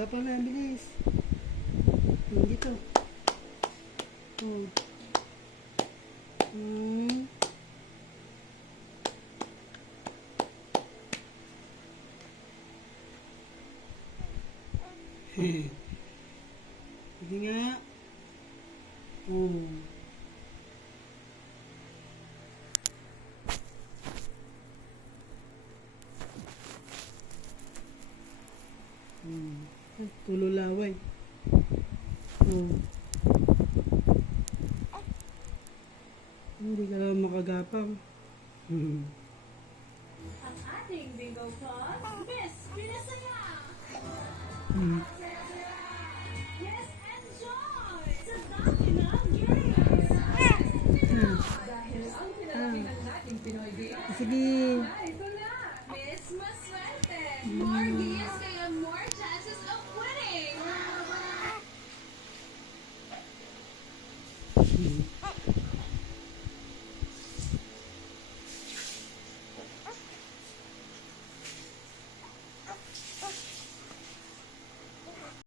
Gapang na, bilis. Dito. Oh. Sige nga. Oh. Tululaway. Oh. Hindi ka lang makagapang. Ang ating bingo card, Miss Pinasaya!